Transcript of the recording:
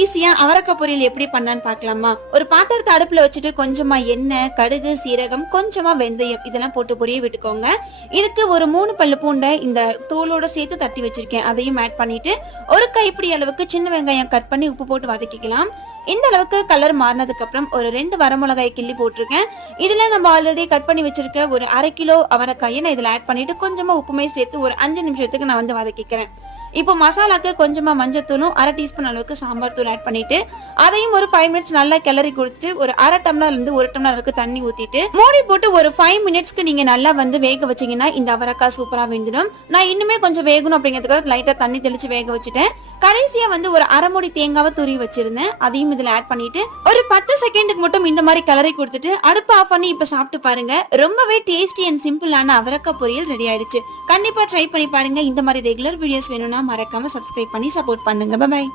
ஈஸியா அவரக்காய் பொரியல் எப்படி பண்ணான்னு பாக்கலாமா? ஒரு பாத்திரத்தை அடுப்புல வச்சுட்டு கொஞ்சமா எண்ணெய், கடுகு, சீரகம், கொஞ்சமா வெந்தயம் இதெல்லாம் போட்டு பொரிய விட்டுக்கோங்க. இதுக்கு ஒரு 3 பல்லு பூண்டை இந்த தோலோட சேர்த்து தட்டி வச்சிருக்கேன், அதையும் ஆட் பண்ணிட்டு ஒரு கைப்பிடி அளவுக்கு சின்ன வெங்காயம் கட் பண்ணி உப்பு போட்டு வதக்கிக்கலாம். இந்த அளவுக்கு கலர் மாறினதுக்கு அப்புறம் ஒரு 2 வரமிளகாய் கிள்ளி போட்டிருக்கேன். இதுல நம்ம ஆல்ரெடி கட் பண்ணி வச்சிருக்க ஒரு 1/2 கிலோ அவரைக்காயை நான் இதுல ஆட் பண்ணிட்டு கொஞ்சமா உப்புமே சேர்த்து ஒரு 5 நிமிஷத்துக்கு நான் வதக்கிக்கிறேன். இப்போ மசாலாக்கு கொஞ்சமா மஞ்சத்தூளும் 1/2 டீஸ்பூன் அளவுக்கு சாம்பார் தூள் ஆட் பண்ணிட்டு அதையும் ஒரு 5 மினிட்ஸ் நல்லா கிளறி கொடுத்து ஒரு 1/2 டம்ளர்ல இருந்து 1 டம்ளர் அளவுக்கு தண்ணி ஊத்திட்டு மூடி போட்டு ஒரு 5 மினிட்ஸ்க்கு நீங்க நல்லா வேக வச்சீங்கன்னா இந்த அவரைக்காய் சூப்பரா வெந்துடும். நான் இன்னுமே கொஞ்சம் வேகணும் அப்படிங்கிறதுக்காக லைட்டா தண்ணி தெளிச்சு வேக வச்சுட்டேன். கடைசியா ஒரு 1/2 மூடி தேங்காவை துருவி வச்சிருந்தேன், அதையும் இதுல ஆட் பண்ணிட்டு ஒரு 10 செகண்டுக்கு மட்டும் இந்த மாதிரி கிளறி கொடுத்துட்டு அடுப்பு ஆஃப் பண்ணி இப்ப சாப்பிட்டு பாருங்க. ரொம்பவே டேஸ்டி அண்ட் சிம்பிளான அவரைக்காய் பொரியல் ரெடி ஆயிடுச்சு. கண்டிப்பா ட்ரை பண்ணி பாருங்க. இந்த மாதிரி ரெகுலர் வீடியோஸ் வேணும்னா மறக்காம சப்ஸ்கிரைப் பண்ணி சப்போர்ட் பண்ணுங்க. பை.